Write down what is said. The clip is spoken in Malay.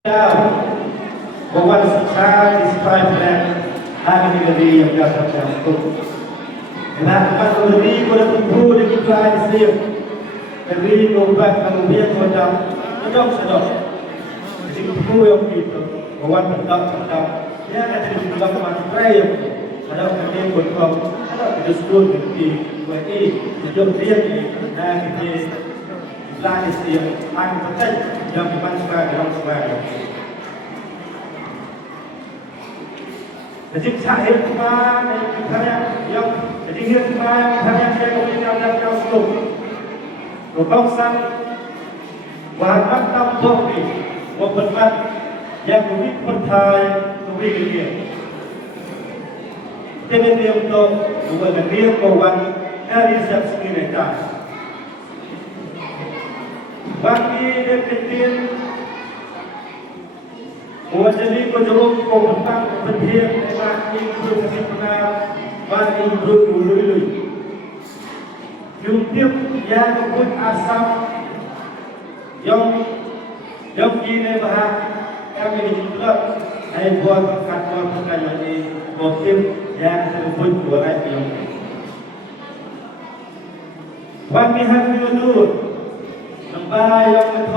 Bahwa secara disiplinnya hanya negeri yang dapat diangkut. Kenapa negeri boleh tumbuh di kita Islam? Negeri obat kemudian modal, sedang. Jadi tumbuh yang itu, bahwa tetap. Dia akan jadi juga kematian. Ada kemudian berkau, ada justru di WI, sejauh dia di Islam akan tetap yang dimanfaatkan dalam sebagai. Jadi sahih kemana yang jadi dia kemana yang dia kemudian dalam seluruh Rupausan wahat tambah ni mempermat yang lebih percaya lebih dia. Jadi dia untuk membuat dia kawan dari siap sendiri dah. Bagi dia kecil buat jadi kejurung kau tentang berdiam lagi terus pernah bagi dulu. Yungkip yang kebut asam yang kini bahag kami juga ay buat kantor perkayaan ini yungkip yang kebut buat yang wamihan yudud nembayang